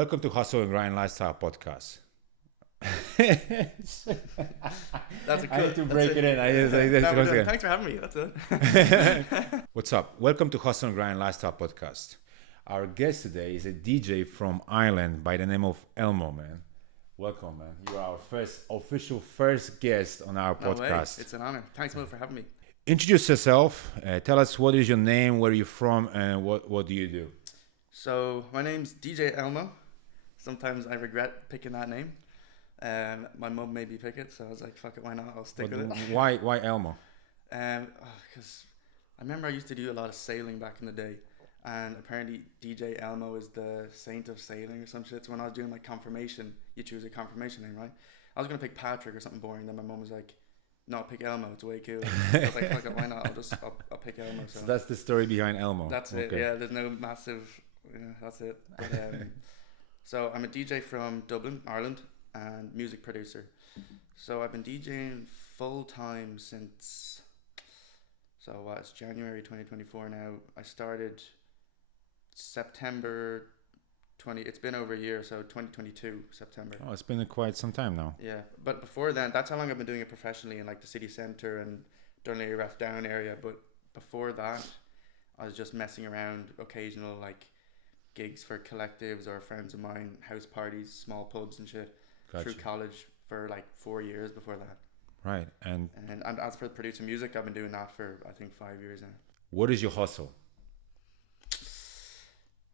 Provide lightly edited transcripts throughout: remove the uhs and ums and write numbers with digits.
Welcome to Hustle and Grind Lifestyle Podcast. That's a I need good. to break it in. No, we're done. Thanks for having me. That's it. What's up? Welcome to Hustle and Grind Lifestyle Podcast. Our guest today is a DJ from Ireland by the name of Elmo, man. Welcome, man. You are our official first guest on our No way. podcast. It's an honor. Thanks, Mo, for having me. Introduce yourself. Tell us what is your name, where are you from, and what do you do? So my name's DJ Elmo. Sometimes I regret picking that name. My mum made me pick it, so I was like, "Fuck it, why not? I'll stick with it." Why Elmo? Because I remember I used to do a lot of sailing back in the day, and apparently DJ Elmo is the saint of sailing or some shit. So when I was doing my confirmation, you choose a confirmation name, right? I was gonna pick Patrick or something boring. Then my mum was like, "No, pick Elmo. It's way cool." I was like, "Fuck it, why not? I'll pick Elmo." So that's the story behind Elmo. That's it. Yeah, there's no massive. Yeah, that's it. But, so I'm a DJ from Dublin, Ireland, and music producer. So I've been DJing full time since. So it's January 2024 now. I started September 20. It's been over a year, so 2022 September. Oh, it's been quite some time now. Yeah, but before then, that's how long I've been doing it professionally in like the city centre and Durnley Rathdown area. But before that, I was just messing around, occasional like gigs for collectives or friends of mine, house parties, small pubs and shit. Gotcha. Through college for like 4 years before that. Right, and as for producing music, I've been doing that for I think 5 years now. what is your hustle?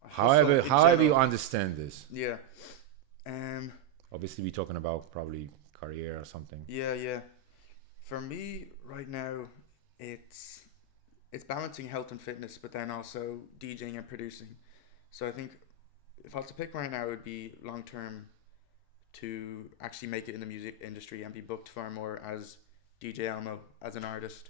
However you understand this. Yeah. Obviously, we're talking about probably career or something. Yeah. For me right now, it's balancing health and fitness, but then also DJing and producing. So I think if I was to pick right now, it would be long term to actually make it in the music industry and be booked far more as DJ Elmo, as an artist,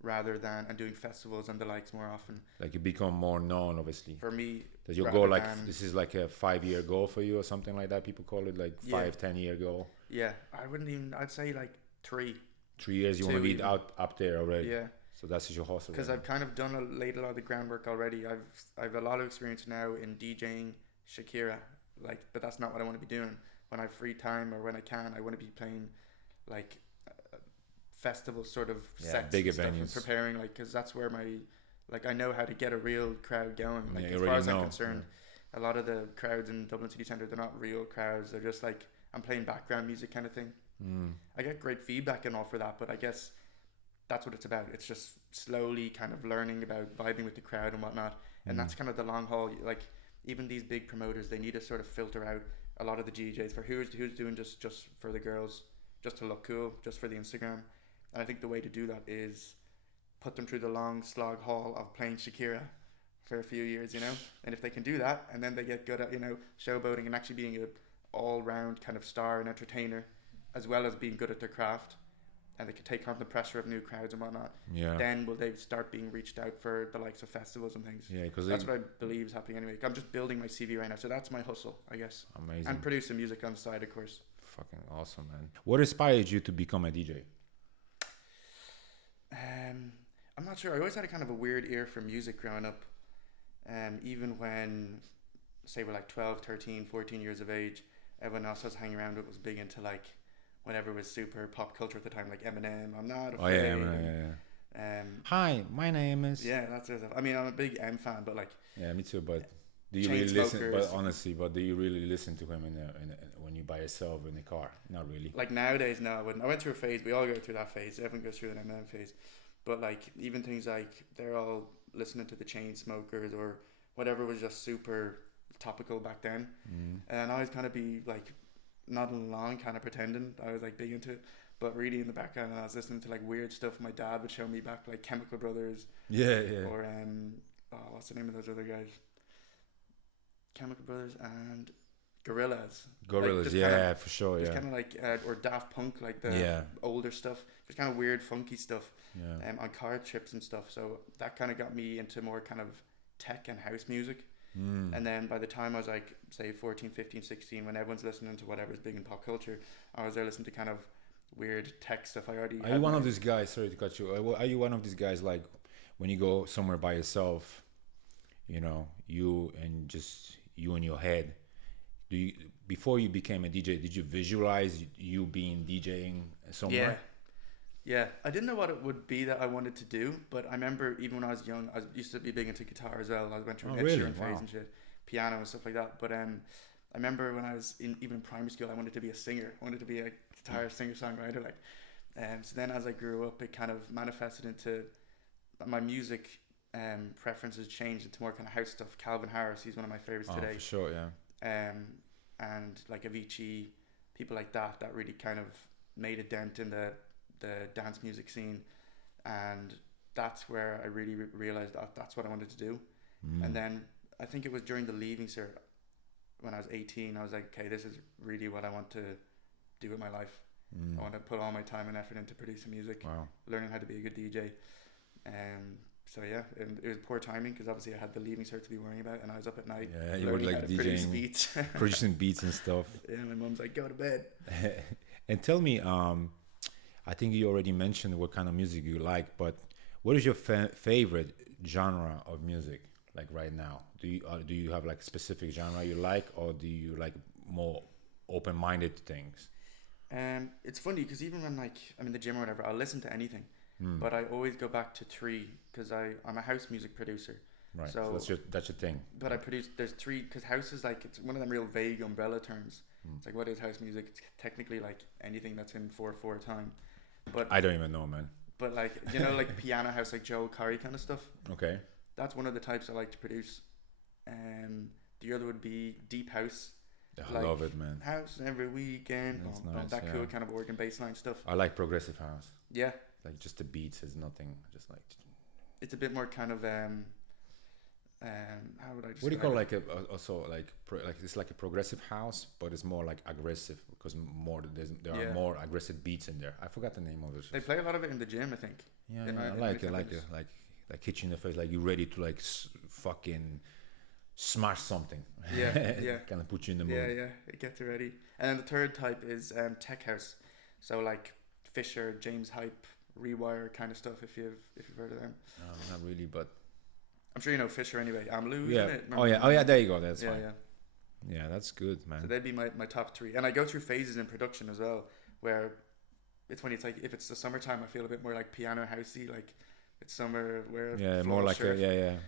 rather than and doing festivals and the likes more often. Like you become more known, obviously. For me, does your goal this is like a 5-year goal for you or something like that? People call it like 5-10-year goal. Yeah, I'd say like 3. 3 years you want to be up there already. Yeah. So that's your hustle. Because I've kind of laid a lot of the groundwork already. I've a lot of experience now in DJing Shakira, but that's not what I want to be doing. When I have free time or when I can, I want to be playing like festival sort of sets, bigger venues, and preparing because that's where I know how to get a real crowd going. As far as I'm concerned, a lot of the crowds in Dublin City Centre, they're not real crowds. They're just like I'm playing background music kind of thing. I get great feedback and all for that, but I guess that's what it's about. It's just slowly kind of learning about vibing with the crowd and whatnot, and that's kind of the long haul. Like even these big promoters, they need to sort of filter out a lot of the DJs for who's doing just for the girls, just to look cool, just for the Instagram. And I think the way to do that is put them through the long slog haul of playing Shakira for a few years, and if they can do that and then they get good at showboating and actually being a all-round kind of star and entertainer, as well as being good at their craft, and they can take on the pressure of new crowds and whatnot, then will they start being reached out for the likes of festivals and things. Yeah, because that's what I believe is happening anyway. I'm just building my CV right now, so that's my hustle, I guess. Amazing. And producing music on the side, of course. Fucking awesome, man. What inspired you to become a DJ? I'm not sure. I always had a kind of a weird ear for music growing up. Even when, say, we're like 12, 13, 14 years of age, everyone else I was hanging around with was big into like whatever was super pop culture at the time, like Eminem. I'm not afraid. Oh yeah, Eminem. Hi, my name is. Yeah, that's it. I mean, I'm a big M fan, but like. Yeah, me too. But do you really listen? But honestly, do you really listen to him when you by yourself in the car? Not really. Like nowadays, no, I wouldn't. I went through a phase. We all go through that phase. Everyone goes through an Eminem phase. But like even things like they're all listening to the Chainsmokers or whatever was just super topical back then, and I was kind of be like nodding along, kind of pretending I was like big into it, but really in the background I was listening to like weird stuff. My dad would show me back like Chemical Brothers, or what's the name of those other guys? Chemical Brothers and Gorillaz, like, for sure, just kind of like or Daft Punk, like the older stuff, just kind of weird funky stuff, on car trips and stuff. So that kind of got me into more kind of tech and house music. And then by the time I was like say 14, 15, 16, when everyone's listening to whatever's big in pop culture, I was there listening to kind of weird tech stuff. Are you one of these guys, sorry to cut you, are you one of these guys like when you go somewhere by yourself, you and your head Do you before you became a DJ? Did you visualize you being DJing somewhere? Yeah, I didn't know what it would be that I wanted to do, but I remember even when I was young, I used to be big into guitar as well. I went through an Ed Sheeran phase and shit, piano and stuff like that. But I remember when I was even in primary school, I wanted to be a singer. I wanted to be a guitar singer songwriter. Like, so then as I grew up, it kind of manifested into my music preferences changed into more kind of house stuff. Calvin Harris, he's one of my favorites today. For sure, yeah. And like Avicii, people like that really kind of made a dent in the dance music scene, and that's where I really realized that that's what I wanted to do. And then I think it was during the leaving cert when I was 18, I was like, okay, this is really what I want to do with my life. I want to put all my time and effort into producing music, learning how to be a good DJ. So yeah, it was poor timing because obviously I had the leaving cert to be worrying about, and I was up at night. Yeah, you were like DJing, beats. producing beats and stuff. Yeah, my mom's like, go to bed. And tell me, I think you already mentioned what kind of music you like, but what is your favorite genre of music? Like right now, do you have like a specific genre you like, or do you like more open-minded things? It's funny because even when like I'm in the gym or whatever, I'll listen to anything. But I always go back to three because I'm a house music producer. Right. So that's your thing. But there's three because house is like it's one of them real vague umbrella terms. It's like what is house music? It's technically like anything that's in 4/4 time. But I don't even know, man. But like like piano house, like Joe Corey kind of stuff. Okay. That's one of the types I like to produce. The other would be deep house. I love it, man. House every weekend. That's nice, that cool kind of organ bass line stuff. I like progressive house. Yeah. Like just the beats is nothing. Just like it's a bit more kind of how would I describe what do you call like also like it's like a progressive house, but it's more like aggressive because there are more aggressive beats in there. I forgot the name of it. They play a lot of it in the gym, I think. Yeah, I like it, like hit you in the face, like you're ready to like fucking smash something. Yeah. Kind of put you in the mood. Yeah, it gets you ready. And then the third type is tech house, so like Fisher, James Hype, Rewire kind of stuff. If you've heard of them. Not really, but I'm sure you know Fisher anyway. Amlu, yeah. Isn't it? Oh yeah. There you go. That's fine. Yeah. Yeah, that's good, man. So they'd be my top three, and I go through phases in production as well, where it's funny. It's like if it's the summertime, I feel a bit more like piano housey, like it's summer. Where more like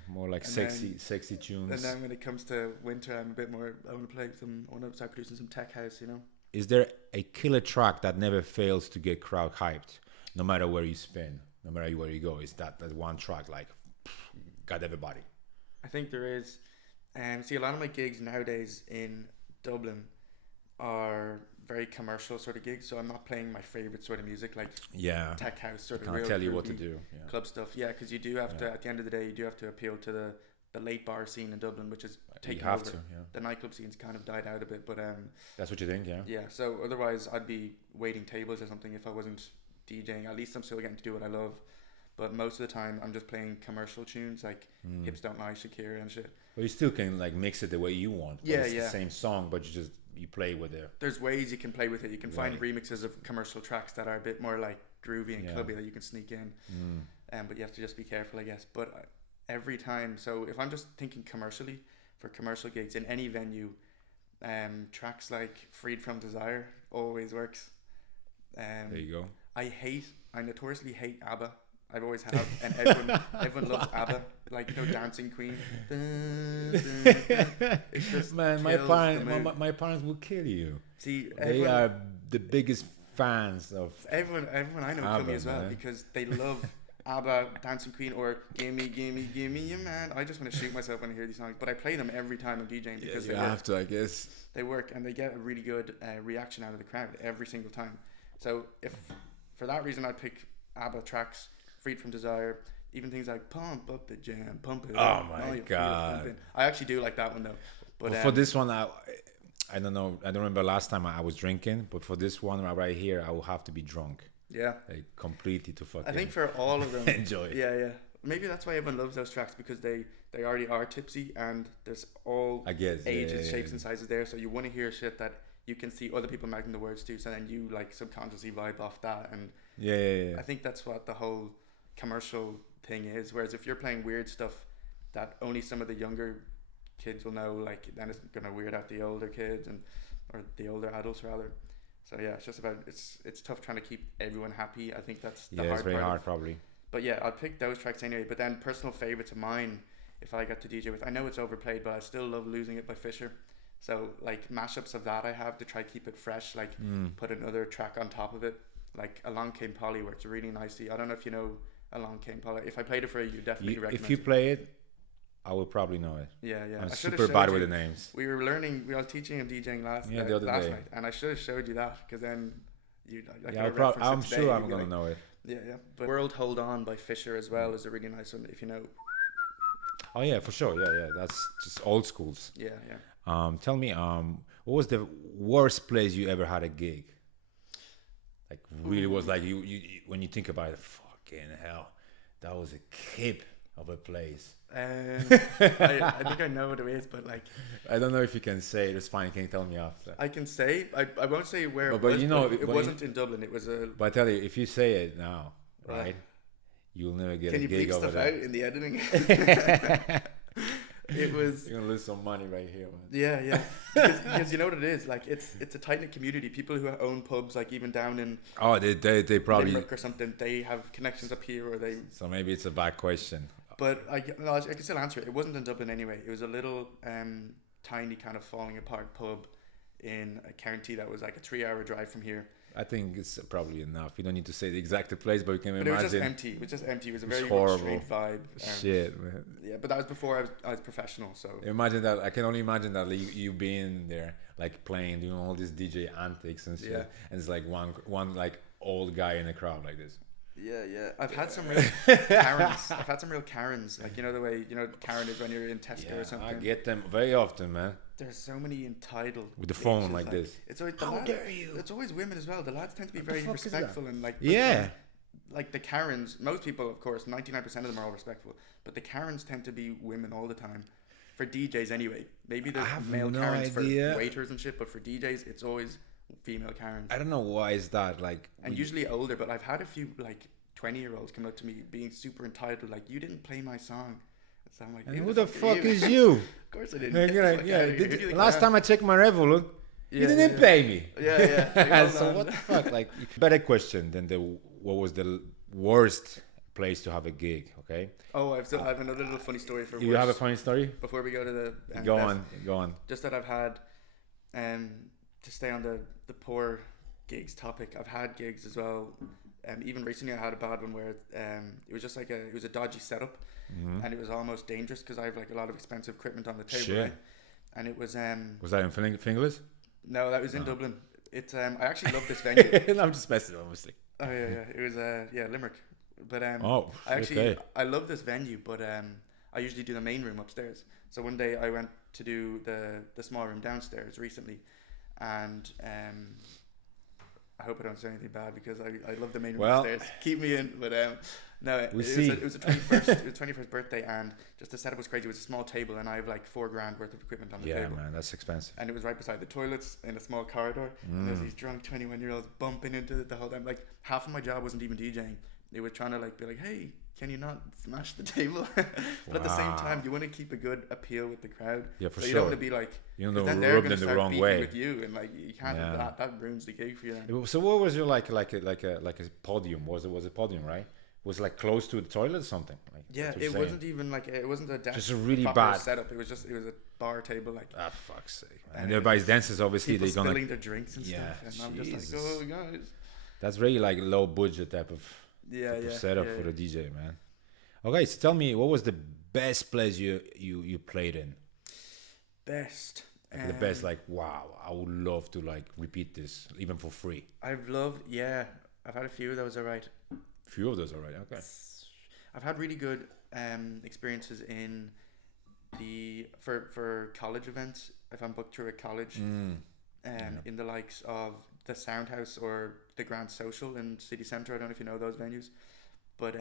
more like and sexy tunes. And then when it comes to winter, I'm a bit more. I want to start producing some tech house. Is there a killer track that never fails to get crowd hyped, no matter where you spin, no matter where you go? Is that one track like got everybody? I think there is. See, a lot of my gigs nowadays in Dublin are very commercial sort of gigs, so I'm not playing my favorite sort of music like tech house sort of real tell you what to do. Club stuff. Yeah, because you do have to. At the end of the day, you do have to appeal to the late bar scene in Dublin, which is taking over. The nightclub scene's kind of died out a bit, but that's what you think, yeah. Yeah. So otherwise, I'd be waiting tables or something if I wasn't DJing. At least I'm still getting to do what I love. But most of the time, I'm just playing commercial tunes like Hips Don't Lie, Shakira and shit. Well, you still can like mix it the way you want. Yeah, it's the same song, but you play with it. There's ways you can play with it. You can find remixes of commercial tracks that are a bit more like groovy and clubby that you can sneak in. But you have to just be careful, I guess. But every time, so if I'm just thinking commercially for commercial gigs in any venue, tracks like Freed From Desire always works. There you go. I notoriously hate ABBA. I've always have, and everyone loves ABBA, like Dancing Queen. It's just man, my parents will kill you. See, they are the biggest fans of everyone I know kill me as well because they love ABBA, Dancing Queen, or Gimme You Man. I just want to shoot myself when I hear these songs, but I play them every time I'm DJing because they have to, I guess. They work and they get a really good reaction out of the crowd every single time. So if for that reason I pick ABBA tracks. Freed From Desire, even things like Pump Up the Jam, Pump It Up. Oh my God. I actually do like that one though. But for this one, I don't know. I don't remember last time I was drinking, but for this one right here, I will have to be drunk. Yeah. Like completely to fucking. I think for all of them. Enjoy it. Yeah. Maybe that's why everyone loves those tracks because they already are tipsy and there's all ages, shapes and sizes there. So you want to hear shit that you can see other people making the words to, so then you like subconsciously vibe off that. And I think that's what the whole commercial thing is, whereas if you're playing weird stuff that only some of the younger kids will know, like then it's gonna weird out the older kids or the older adults rather. So yeah, it's just about it's tough trying to keep everyone happy. I think that's the Yeah, it's hard very part. hard, probably. But yeah, I'll pick those tracks anyway. But then personal favorites of mine, if I got to DJ with, I know it's overplayed, but I still love Losing It by Fisher. So like mashups of that I have to try keep it fresh, like put another track on top of it. Like Along Came Polly works really nicely. I don't know if you know Along Came Polly. If I played it for you, definitely recognize If you it. play it, I will probably know it. Yeah, yeah. I'm I should've super showed bad you. with the names. We were learning. We were teaching him DJing last the other last day. night, and I should have showed you that because then you. Yeah, I'm sure I'm gonna know it. Yeah, yeah. But World Hold On by Fisher as well is a really nice one. If you know. Oh yeah, for sure. Yeah, yeah. That's just old schools. Yeah, yeah. Tell me, what was the worst place you ever had a gig? Like really was like you when you think about it, fucking hell, that was a kip of a place. I think I know what it is, but like I don't know if you can say it. It's fine. Can you tell me after? I can say I won't say where it But was. you know, it wasn't in Dublin. It was a. But I tell you, if you say it now, right, you'll never get Can a you gig bleep over stuff there. out in the editing? It was. You're gonna lose some money right here, man. Yeah, yeah. Because you know what it is. Like it's a tight knit community. People who own pubs, like even down in They probably. Limerick or something, they have connections up here, or they. So maybe it's a bad question. But I can still answer it. It wasn't in Dublin anyway. It was a little tiny kind of falling apart pub in a county that was like a 3-hour drive from here. I think it's probably enough. You don't need to say the exact place, but you can But imagine. it was just empty. It was just empty. It was a very horrible. straight vibe. Shit, man. Yeah, but that was before I was professional. So Imagine that. I can only imagine that like, you being there, like playing, doing all these DJ antics and shit, Yeah. and it's like one like old guy in the crowd like this. yeah, yeah. I've had some real Karens. I've had some real Karens. Like you know the way Karen is when you're in Tesco Yeah, or something. I get them very often, man. There's so many entitled With the phone bitches, like this. It's always How dare you? It's always women as well. The lads tend to be What the very fuck is that? respectful and like. Yeah. Like the Karens, most people, of course, 99% of them are all respectful, but the Karens tend to be women all the time. For DJs anyway. Maybe there's have male no Karens idea. for waiters and shit, but for DJs, it's always female Karens. I don't know why is that like. And usually older, but I've had a few like 20-year-olds come up to me being super entitled, like, you didn't play my song. So I'm like, And who who the are fuck is you? Of course I didn't. Like, Get you're the like, fuck yeah, outta here. Who do you think last I am? time I checked my Revolut, you didn't yeah. pay me. Yeah, yeah. So what the fuck? Like, better question than what was the worst place to have a gig? Okay. Oh, I have another little funny story for You worst. have a funny story? Before we go to the Go best. on. Just that I've had, to stay on the poor gigs topic, I've had gigs as well. Even recently, I had a bad one where it was just like it was a dodgy setup, and it was almost dangerous because I have like a lot of expensive equipment on the table, Shit. right? And it was Was that in Fingerless? no, that was in Dublin. It's I actually love this venue. I'm just messing, obviously. Oh yeah, yeah. It was Limerick, but Oh, I actually okay. I love this venue, but I usually do the main room upstairs. So one day I went to do the small room downstairs recently, and I hope I don't say anything bad because I love the main room Well, upstairs. Keep me in, but no, it was see. it was a 21st it was 21st birthday, and just the setup was crazy. It was a small table, and I have like $4,000 worth of equipment on the Yeah, table. man, that's expensive. And it was right beside the toilets in a small corridor. And there's these drunk 21-year-olds bumping into it the whole time. Like half of my job wasn't even DJing. They were trying to like be like, hey, can you not smash the table? But at the same time, you want to keep a good appeal with the crowd. Yeah, for so sure. you don't want to be like, You 'cause don't then rub they're them going to the start wrong beefing way. with you, and like you can't have Yeah. that. That ruins the gig for you. Then. So what was your like a podium? Was a podium, right? Was it like close to the toilet or something? Like, Yeah, that's what you're it saying. wasn't even like it wasn't a desk. Just a really proper bad setup. It was a bar table, like Ah, fuck's sake. And And everybody's dances, obviously. people They're gonna. spilling their drinks and Yeah, stuff. And I'm just Jesus. like, oh guys. That's really like low budget type of Yeah, setup for the DJ, man. Okay, so tell me, what was the best place you played in? Best. Like the best, like wow, I would love to like repeat this even for free. I've loved. Yeah, I've had a few of those. Alright. Few of those already. Okay. I've had really good experiences in for college events. If I'm booked through a college, in the likes of the Sound House or the Grand Social in City Centre. I don't know if you know those venues, but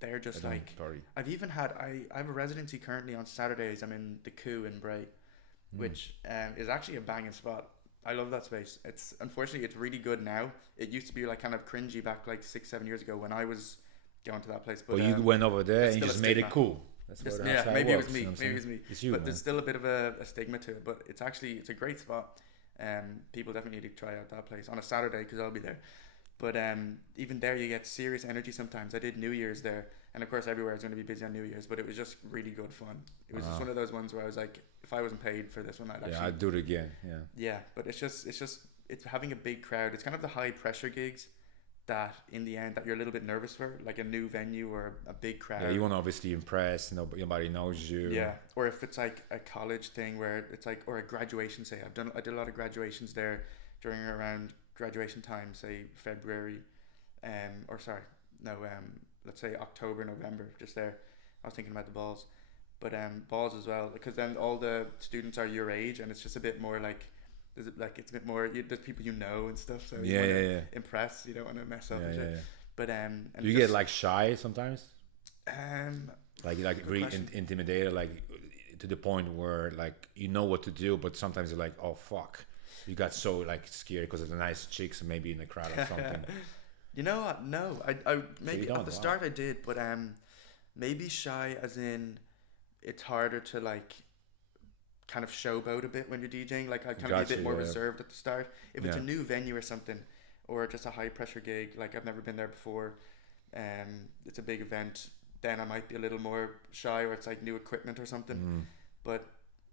they're just like. I've even had I have a residency currently on Saturdays. I'm in the Coup in Bray, which is actually a banging spot. I love that space. It's unfortunately it's really good now. It used to be like kind of cringy back like 6-7 years ago when I was going to that place. But you went over there and you still a just made it stigma. cool. That's Just, how yeah, that's how maybe it it works. was me. You know what I'm Maybe it was saying? me. It's you, But man. there's still a bit of a stigma to it. But it's a great spot. People definitely need to try out that place on a Saturday because I'll be there. But even there, you get serious energy sometimes. I did New Year's there, and of course, everywhere is going to be busy on New Year's. But it was just really good fun. It was just one of those ones where I was like, if I wasn't paid for this one, I'd Yeah, actually. I'd do it again. Yeah. Yeah, but it's having a big crowd. It's kind of the high pressure gigs that in the end that you're a little bit nervous for, like a new venue or a big crowd. Yeah, you want to obviously impress. Nobody knows you. Yeah, or if it's like a college thing where it's like, or a graduation. Say I did a lot of graduations there during around graduation time, say February, or sorry, no, let's say October, November, just there. I was thinking about the balls, but balls as well, because then all the students are your age, and it's just a bit more like. It's a bit more. There's people you know and stuff, so you wanna impress. You don't want to mess up and shit. But and you get like shy sometimes. um Like really intimidated, like to the point where like you know what to do, but sometimes you're like, oh fuck, you got so like scared because of the nice chicks maybe in the crowd or something. You know what? No, I maybe So at the start I did, but maybe shy as in it's harder to like kind of showboat a bit when you're DJing. Like I kind of be a bit more reserved at the start. If it's a new venue or something, or just a high pressure gig, like I've never been there before, it's a big event, then I might be a little more shy, or it's like new equipment or something. But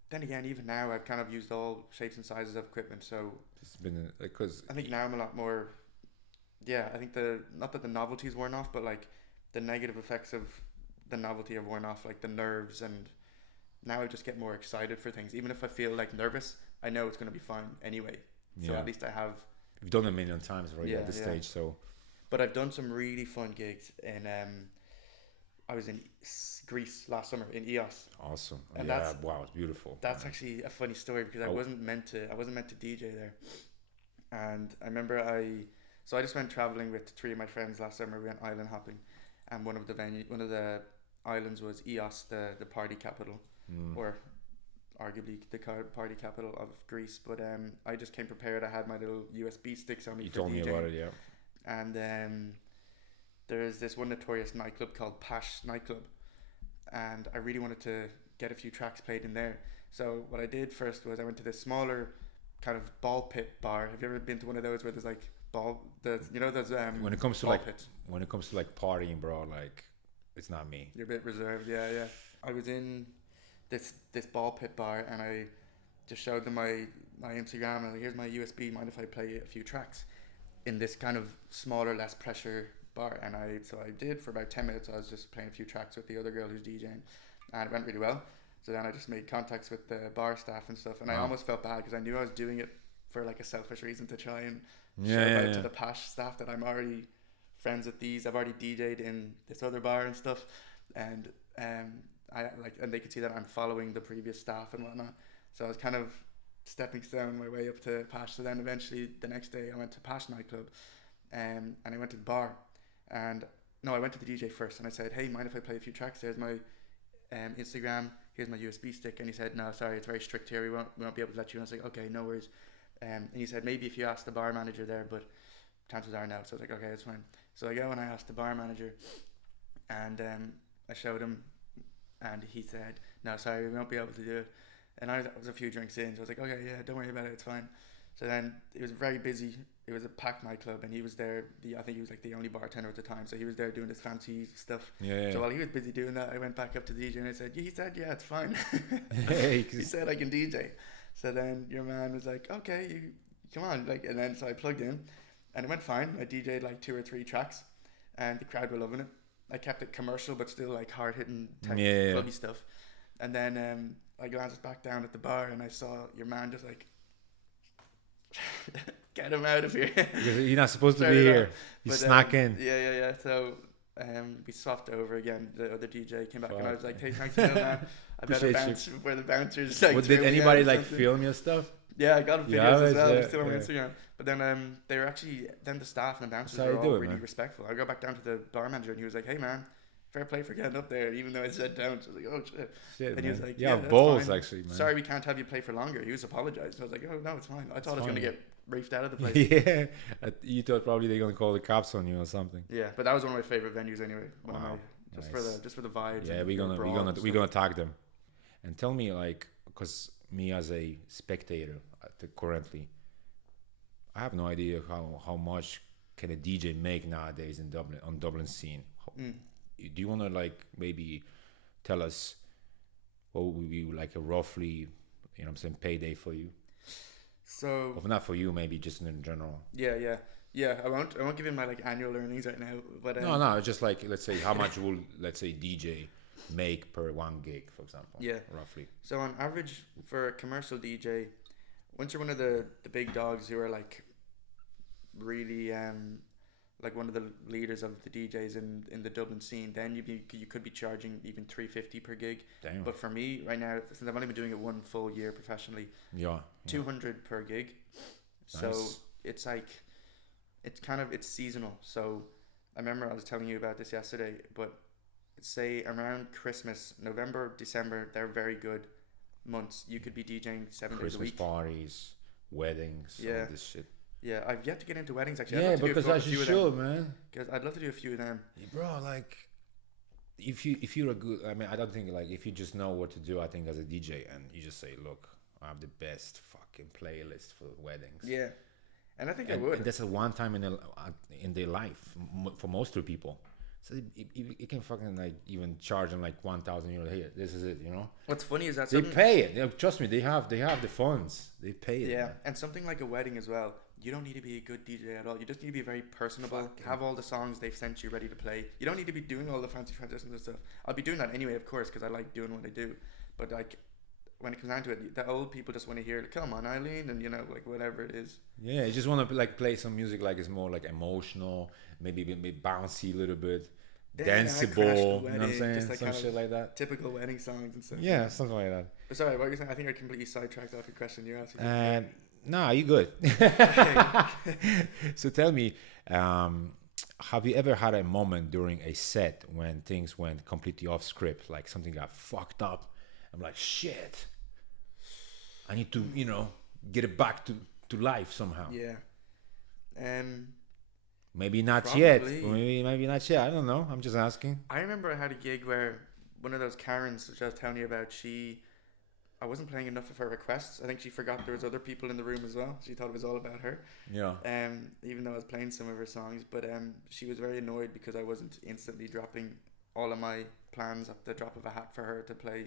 then again, even now I've kind of used all shapes and sizes of equipment, so It's been because I think now I'm a lot more. Yeah, I think not that the novelty's worn off, but like the negative effects of the novelty have worn off, like the nerves, and now I just get more excited for things. Even if I feel like nervous, I know it's going to be fine anyway. So at least I have. You've done it a million times already at this stage, so. But I've done some really fun gigs, and I was in Greece last summer in Eos. Awesome. And wow, it's beautiful. That's actually a funny story because I wasn't meant to DJ there, and I remember So I just went traveling with 3 of my friends last summer. We went island hopping, and one of the islands was Eos, the party capital, or arguably the party capital of Greece. But I just came prepared. I had my little USB sticks on me. You for told me DJing. about it, yeah. And there's this one notorious nightclub called Pash nightclub, and I really wanted to get a few tracks played in there. So what I did first was I went to this smaller kind of ball pit bar. Have you ever been to one of those where there's like those when it comes to ball like pits? When it comes to like partying, bro, like it's not me. You're a bit reserved. Yeah. I was in this ball pit bar, and I just showed them my Instagram, and like, here's my USB, mind if I play a few tracks in this kind of smaller, less pressure bar. And I did for about 10 minutes. I was just playing a few tracks with the other girl who's DJing, and it went really well. So then I just made contacts with the bar staff and stuff, and I almost felt bad because I knew I was doing it for like a selfish reason to try and shout out to the Pash staff that I'm already friends with these. I've already DJ'd in this other bar and stuff, and and they could see that I'm following the previous staff and whatnot. So I was kind of stepping stone my way up to Pash. So then eventually the next day I went to Pash nightclub, and I went to the bar, and no, I went to the DJ first, and I said, hey, mind if I play a few tracks? There's my Instagram, here's my USB stick. And he said, no, sorry, it's very strict here, we won't be able to let you. And I was like, okay, no worries. And he said, maybe if you ask the bar manager there, but chances are no. So I was like, okay, that's fine. So I go and I asked the bar manager, and I showed him, and he said, no, sorry, we won't be able to do it. And I was a few drinks in, so I was like, okay, yeah, don't worry about it, it's fine. So then it was very busy. It was a packed nightclub, and he was there. I think he was like the only bartender at the time, so he was there doing his fancy stuff. So while he was busy doing that, I went back up to the DJ and I said, he said, yeah, it's fine. He said I can DJ. So then your man was like, okay, you come on, like, and then so I plugged in, and it went fine. I DJ'd like 2 or 3 tracks, and the crowd were loving it. I kept it commercial, but still like hard hitting, clubby stuff. And then I glanced back down at the bar, and I saw your man just like, get him out of here. You're not supposed to be here. You snuck in. Yeah. So we swapped over again. The other DJ came back, and I was like, hey, thanks a man. I better bounce before the bouncers. Like, did anybody like film your stuff? Yeah, I got videos as well. Still on my Instagram. But then they were actually, then the staff and the bouncers were all really respectful. I go back down to the bar manager, and he was like, hey man, fair play for getting up there, even though I said down. So I was like, oh shit. And he was like, yeah, balls fine. Actually, man. Sorry, we can't have you play for longer. He was apologized. I was like, oh no, it's fine. I thought I was going to get reefed out of the place. You thought probably they're going to call the cops on you or something. Yeah, but that was one of my favorite venues anyway. One of just Nice. for the vibes. Yeah, and we're your gonna brawl we're gonna and we're stuff. gonna tag them. And tell me, like, because me as a spectator currently, I have no idea how much can a DJ make nowadays in Dublin on Dublin scene. Mm. Do you want to like maybe tell us what would be like a roughly, what I'm saying, payday for you? So Or not for you, maybe just in general. yeah. I won't give you my like annual earnings right now, but No, just like let's say how much will let's say DJ make per one gig, for example. Yeah. Roughly. So on average for a commercial DJ, once you're one of the big dogs who are like really like one of the leaders of the DJs in the Dublin scene, then you could be charging even 350 per gig. Damn. But for me right now, since I've only been doing it one full year professionally, Yeah. 200 per gig. So Nice. it's like it's seasonal. So I remember I was telling you about this yesterday, but say around Christmas, November, December, they're very good months. You could be DJing 7 days a Christmas week. parties, weddings, Yeah. all this shit. Yeah, I've yet to get into weddings actually. Yeah, I'd love to because do a as you few of should, them. man. Because I'd love to do a few of them. Bro, like if you're a good, I mean, I don't think like if you just know what to do, I think as a DJ and you just say, look, I have the best fucking playlist for weddings. Yeah, and I think I And would. that's a one time in their life for most of people. So you can fucking like even charge them like 1,000 euros here. This is it, you know. What's funny is that They something, pay it. Trust me, they have the funds. They pay it. yeah, Man. and something like a wedding as well. You don't need to be a good DJ at all. You just need to be very personable. Fucking- Have all the songs they've sent you ready to play. You don't need to be doing all the fancy transitions and stuff. I'll be doing that anyway, of course, because I like doing what I do. But like, when it comes down to it, the old people just want to hear, "Come on, Eileen," and like whatever it is. Yeah, you just want to like play some music like it's more like emotional, maybe a bit bouncy a little bit, Yeah, danceable. Crash the You know what I'm Wedding, saying? just like Some kind of shit like that. Typical wedding songs and stuff. Yeah, something like that. But sorry, what were you saying? I think I completely sidetracked off your question. You're asking. Nah, you good. So tell me, have you ever had a moment during a set when things went completely off script, like something got fucked up? I'm like, shit, I need to, get it back to life somehow. Yeah. Maybe not yet. Probably. Maybe not yet. I don't know. I'm just asking. I remember I had a gig where one of those Karens, which I was telling you about, I wasn't playing enough of her requests. I think she forgot there was other people in the room as well. She thought it was all about her. Yeah. Even though I was playing some of her songs, but she was very annoyed because I wasn't instantly dropping all of my plans at the drop of a hat for her to play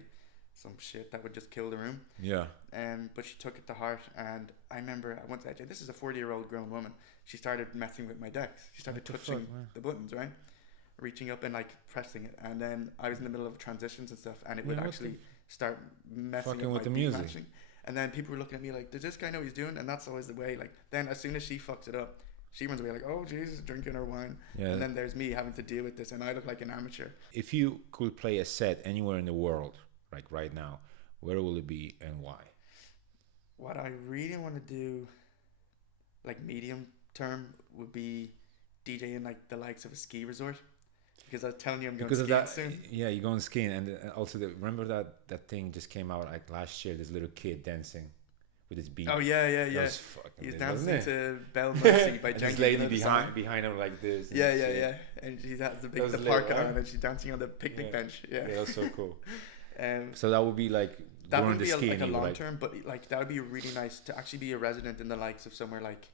some shit that would just kill the room. Yeah. But she took it to heart, and I remember I once said, "This is a 40-year-old grown woman." She started messing with my decks. She started touching the buttons, right, reaching up and like pressing it, and then I was in the middle of transitions and stuff, and it would actually start messing fucking up with my the beat music. matching. And then people were looking at me like, "Does this guy know what he's doing?" And that's always the way. Like then, as soon as she fucks it up, she runs away like, "Oh Jesus," drinking her wine. Yeah. And then there's me having to deal with this, and I look like an amateur. If you could play a set anywhere in the world, like right now, where will it be and why? What I really want to do, like medium term, would be DJing like the likes of a ski resort. Because I was telling you I'm going Because of skiing that, soon. yeah, you're going skiing, and also remember that thing just came out like last year. This little kid dancing with his beat. Oh yeah. That was fucking He's lit, dancing wasn't it? to Bell Mercy by And Django. this lady you know the song? behind him like this. and Yeah, shit. And she has the That was lit, parka right? on, and she's dancing on the picnic Yeah. bench. Yeah. Yeah, that was so cool. Um, So that would be like that during would the be skiing. like a you were long like, term, but like that would be really nice to actually be a resident in the likes of somewhere like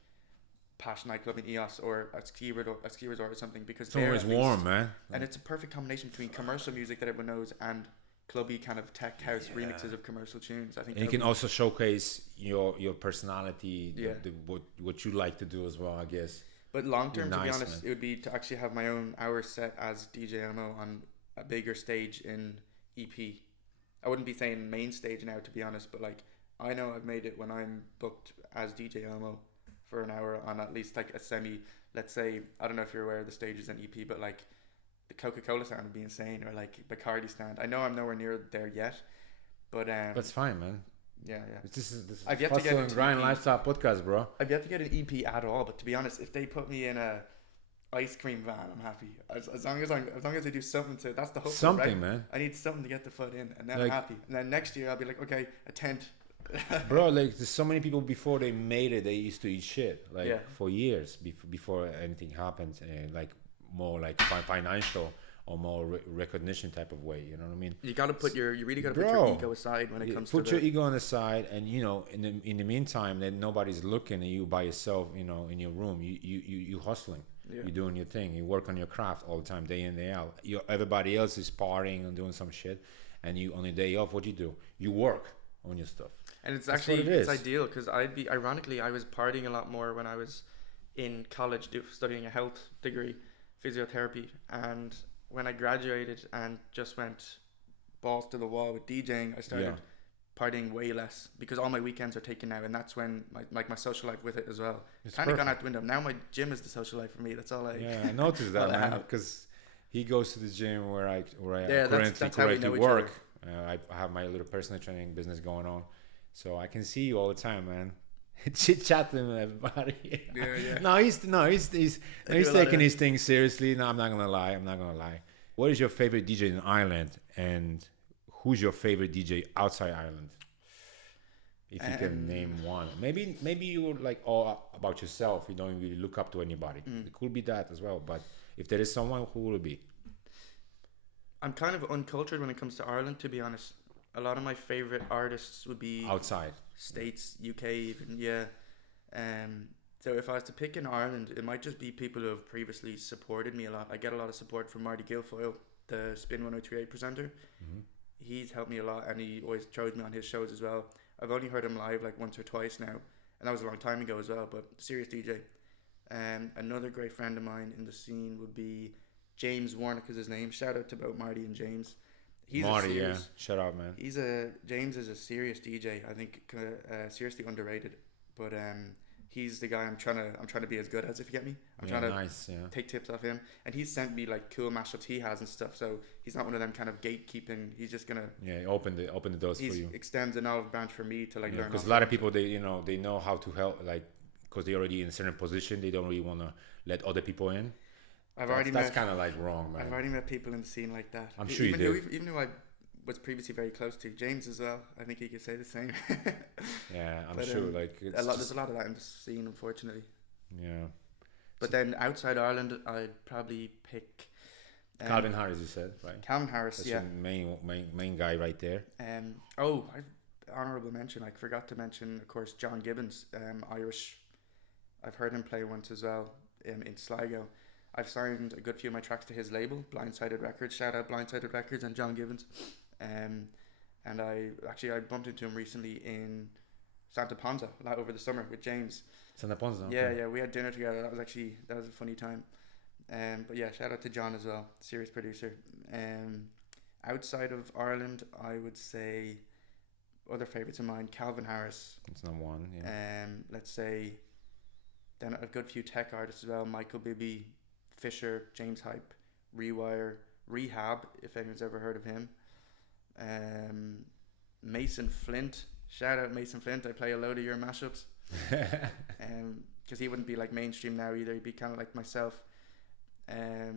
Pash nightclub in EOS or a ski resort or something, because somewhere there is at least- warm, man. and it's a perfect combination between commercial music that everyone knows and clubby kind of tech house remixes of commercial tunes. I think And you that can would be- also showcase your personality, Yeah. what you like to do as well, I guess. But long term, to be Nice, honest, man. it would be to actually have my own hour set as DJ Elmo on a bigger stage in EP. I wouldn't be saying main stage now, to be honest, but like I know I've made it when I'm booked as DJ Elmo for an hour on at least like a semi. Let's say, I don't know if you're aware of the stages in EP, but like the Coca-Cola stand would be insane, or like Bacardi stand. I know I'm nowhere near there yet, but That's fine, man. yeah. This is I've yet to get Hustle and into Grind EP. Lifestyle Podcast, bro. I've yet to get an EP at all, but to be honest, if they put me in a ice cream van, I'm happy. As long as they do something to, that's the hook. Something, right? man. I need something to get the foot in, and then Like- I'm happy. And then next year I'll be like, okay, a tent. Bro, like there's so many people before they made it, they used to eat shit like Yeah. for years before anything happened, like more like financial or more recognition type of way. You know what I mean? You got to put you really got to put Bro, your ego aside when it comes put to your ego on the side, and you know, in the meantime, that nobody's looking, and you by yourself, you know, in your room, you hustling. Yeah. You're doing your thing. You work on your craft all the time, day in, day out. Everybody else is partying and doing some shit, and you on your day off, what you do? You work on your stuff. And it's That's actually what it is. it's ideal because ironically I was partying a lot more when I was in college studying a health degree, physiotherapy, and when I graduated and just went balls to the wall with DJing, I started partying way less because all my weekends are taken now, and that's when my social life with it as well kind of gone out the window. Now my gym is the social life for me. That's all I noticed that, man, because he goes to the gym where I that's how we know each work. I have my little personal training business going on, so I can see you all the time, man. Chit chatting with everybody. No, he's taking his thing seriously. No, I'm not gonna lie. What is your favorite DJ in Ireland, and who's your favorite DJ outside Ireland? If you can name one, maybe you're like all about yourself. You don't really look up to anybody. It could be that as well. But if there is someone, who will it be? I'm kind of uncultured when it comes to Ireland, to be honest. A lot of my favorite artists would be outside States, UK, even so if I was to pick in Ireland, it might just be people who have previously supported me a lot. I get a lot of support from Marty Guilfoyle, the Spin 1038 presenter. He's helped me a lot, and he always throws me on his shows as well. I've only heard him live like once or twice now, and that was a long time ago as well, but serious DJ. Another great friend of mine in the scene would be James Warnick is his name. Shout out to both Marty and James. Marty, shout out, man. James is a serious DJ. I think seriously underrated, but he's the guy I'm trying to be as good as, if you get me. I'm trying to take tips off him, and he's sent me like cool mashups he has and stuff. So he's not one of them kind of gatekeeping. He's just gonna open the doors for you. Extends an olive branch for me to like learn. Because a lot of people they know how to help, like, because they're already in a certain position, they don't really want to let other people in. That's kind of like wrong, man. I've already met people in the scene like that. I'm sure you do. Even who I was previously very close to, James as well. I think he could say the same. I'm sure. Like there's a lot of that in the scene, unfortunately. Yeah. But then outside Ireland, I'd probably pick Calvin Harris. You said, right? Calvin Harris, That's your main guy right there. Honorable mention. I forgot to mention, of course, John Gibbons, Irish. I've heard him play once as well in Sligo. I've signed a good few of my tracks to his label, Blindsided Records. Shout out Blindsided Records and John Gibbons. And I bumped into him recently in Santa Ponsa over the summer with James. Santa Ponsa? Okay. Yeah, we had dinner together. That was a funny time. But yeah, shout out to John as well, serious producer. Outside of Ireland, I would say other favourites of mine, Calvin Harris. It's number one, yeah. Let's say then a good few tech artists as well, Michael Bibby, Fisher, James Hype, Rewire, Rehab, if anyone's ever heard of him. Mason Flint, shout out Mason Flint. I play a load of your mashups. Because he wouldn't be like mainstream now either. He'd be kind of like myself. I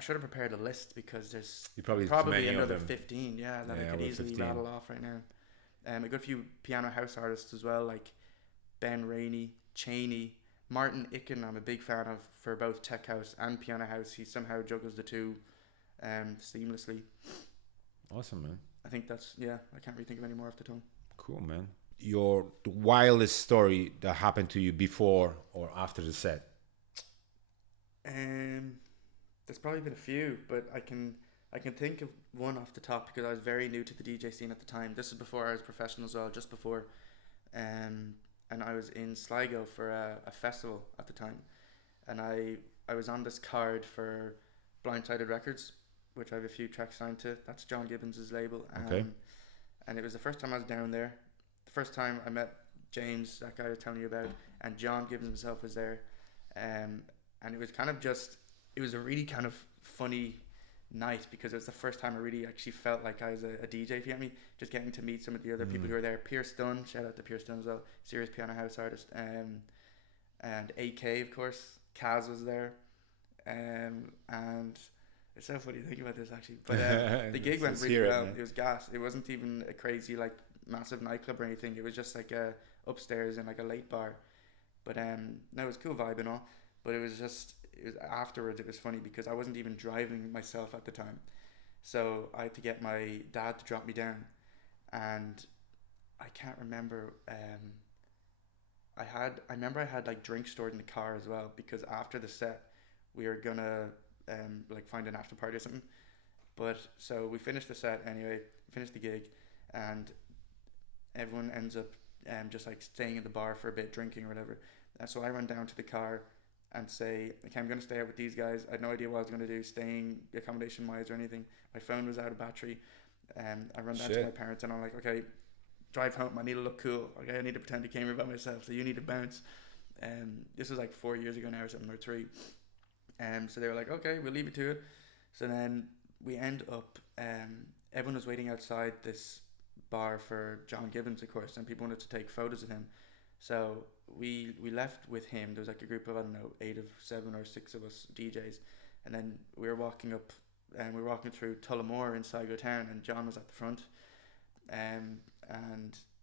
should have prepared a list because there's probably another 15. Yeah, that I could easily 15. Rattle off right now. A good few piano house artists as well, like Ben Rainey, Cheney, Martin Icken. I'm a big fan of for both tech house and piano house. He somehow juggles the two seamlessly. Awesome, man. I think that's I can't really think of any more off the tongue. Cool, man. The wildest story that happened to you before or after the set? There's probably been a few, but I can think of one off the top because I was very new to the DJ scene at the time. This is before I was professional as well, just before. And I was in Sligo for a festival at the time, and I was on this card for Blindsided Records, which I have a few tracks signed to. That's John Gibbons' label. Okay. And it was the first time I was down there. The first time I met James, that guy I was telling you about, and John Gibbons himself was there. And it was kind of it was a really kind of funny night because it was the first time I really actually felt like I was a DJ, if you get me. Just getting to meet some of the other people who were there. Pierce Dunn, shout out to Pierce Dunn as well, serious piano house artist. And AK, of course. Kaz was there. And it's so funny to think about this actually. But the gig went really well. It was gas. It wasn't even a crazy like massive nightclub or anything. It was just like upstairs in like a late bar. But no, it was cool vibe and all. But it afterwards. It was funny because I wasn't even driving myself at the time, so I had to get my dad to drop me down, and I can't remember. I remember I had like drinks stored in the car as well because after the set we were gonna like find an after party or something. But so we finished the set anyway, finished the gig, and everyone ends up just like staying in the bar for a bit, drinking or whatever. And so I run down to the car and say, okay, I'm going to stay out with these guys. I had no idea what I was going to do, staying accommodation wise or anything. My phone was out of battery. I run down to my parents and I'm like, okay, drive home. I need to look cool. Okay, I need to pretend I came here by myself. So you need to bounce. This was like 4 years ago now or something, or 3. So they were like, okay, we'll leave you to it. So then we end up, everyone was waiting outside this bar for John Gibbons, of course, and people wanted to take photos of him. So we left with him. There was like a group of, I don't know, 8 of 7 or 6 of us DJs, and then we were walking up, and we were walking through Tullamore in Sligo town, and John was at the front, and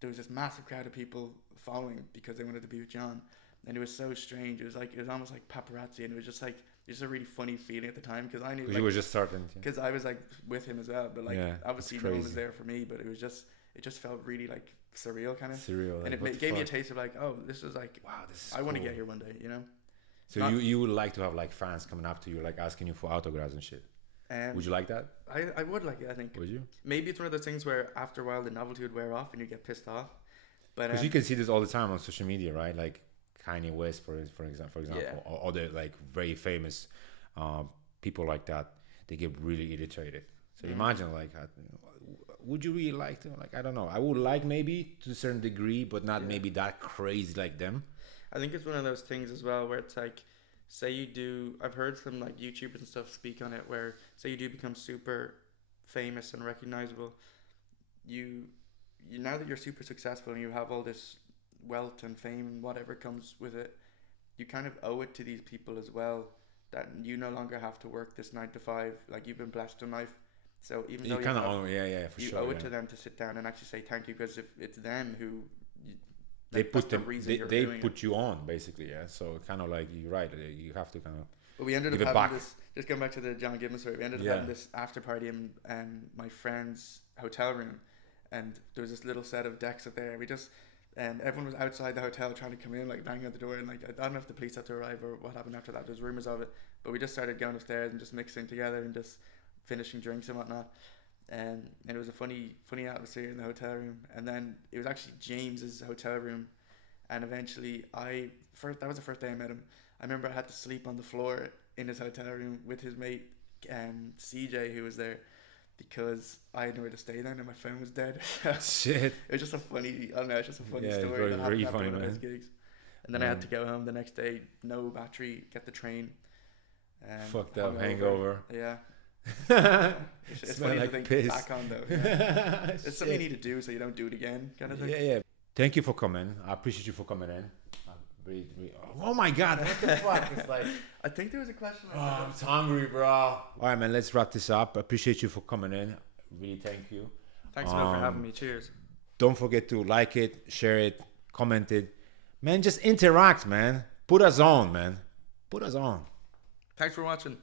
there was this massive crowd of people following because they wanted to be with John, and it was so strange. It was almost like paparazzi, and it was just like a really funny feeling at the time because I knew you were just starting because I was like with him as well, but like obviously no one was there for me, but it just felt really like surreal kind of surreal, and it gave me a taste of like, oh, this is like, wow, this is I want to get here one day, you know. So you would like to have like fans coming up to you like asking you for autographs and shit? Would you like that? I would like it, I think. Would you? Maybe it's one of those things where after a while the novelty would wear off and you get pissed off, but because you can see this all the time on social media, right? Like Kanye West for example, or other like very famous people like that, they get really irritated. So imagine like, would you really like to? Like, I don't know. I would like maybe to a certain degree, but not maybe that crazy like them. I think it's one of those things as well where it's like, say you do, I've heard some like YouTubers and stuff speak on it, where say you do become super famous and recognizable, you now that you're super successful and you have all this wealth and fame and whatever comes with it, you kind of owe it to these people as well, that you no longer have to work this 9 to 5. Like, you've been blessed in life, so even though you kind of owe, you owe it to them to sit down and actually say thank you, because if it's them who they put you on basically, so kind of like, you're right, you have to kind of. But we ended up having this, just going back to the John Gibbons story, we ended up having this after party in my friend's hotel room, and there was this little set of decks up there. We just everyone was outside the hotel trying to come in, like banging at the door, and like, I don't know if the police had to arrive or what happened after that. There's rumors of it, but we just started going upstairs and just mixing together and just finishing drinks and whatnot, and it was a funny atmosphere in the hotel room. And then it was actually James's hotel room, and eventually that was the first day I met him. I remember I had to sleep on the floor in his hotel room with his mate CJ, who was there, because I had nowhere to stay then and my phone was dead. Shit. It was just a funny, I don't know, it's just a funny story. Very, very funny, man. Those gigs. And then I had to go home the next day, no battery, get the train. Fucked up, hangover. Yeah. It's Smell funny like to think piss. back on though. Yeah. It's something you need to do so you don't do it again, kind of thing. Yeah. Thank you for coming. I appreciate you for coming in. Oh my God, what the fuck? It's like, I think there was a question. I'm hungry, bro. All right, man, let's wrap this up. I appreciate you for coming in. Really, thank you. Thanks a lot for having me. Cheers. Don't forget to like it, share it, comment it. Man, just interact, man. Put us on, man. Put us on. Thanks for watching.